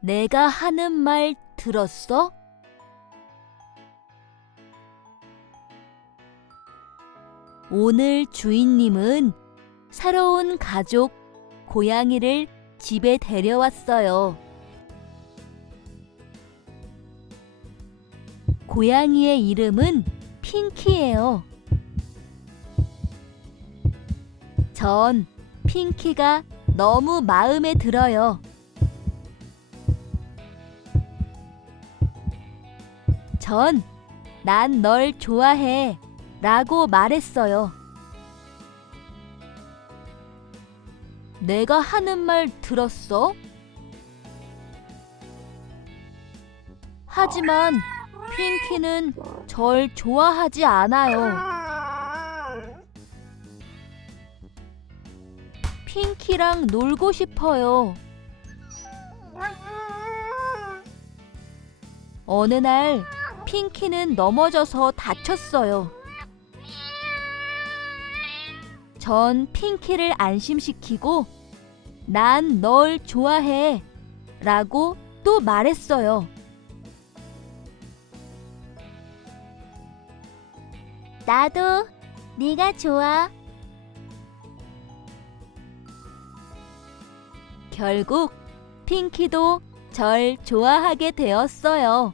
내가 하는 말 들었어? 오늘 주인님은 새로운 가족, 고양이를 집에 데려왔어요. 고양이의 이름은 핑키예요. 전 핑키가 너무 마음에 들어요. 전 난 널 좋아해 라고 말했어요. 내가 하는 말 들었어? 하지만 핑키는 절 좋아하지 않아요. 핑키랑 놀고 싶어요. 어느 날 핑키는 넘어져서 다쳤어요. 전 핑키를 안심시키고 난 널 좋아해 라고 또 말했어요. 나도 네가 좋아. 결국 핑키도 절 좋아하게 되었어요.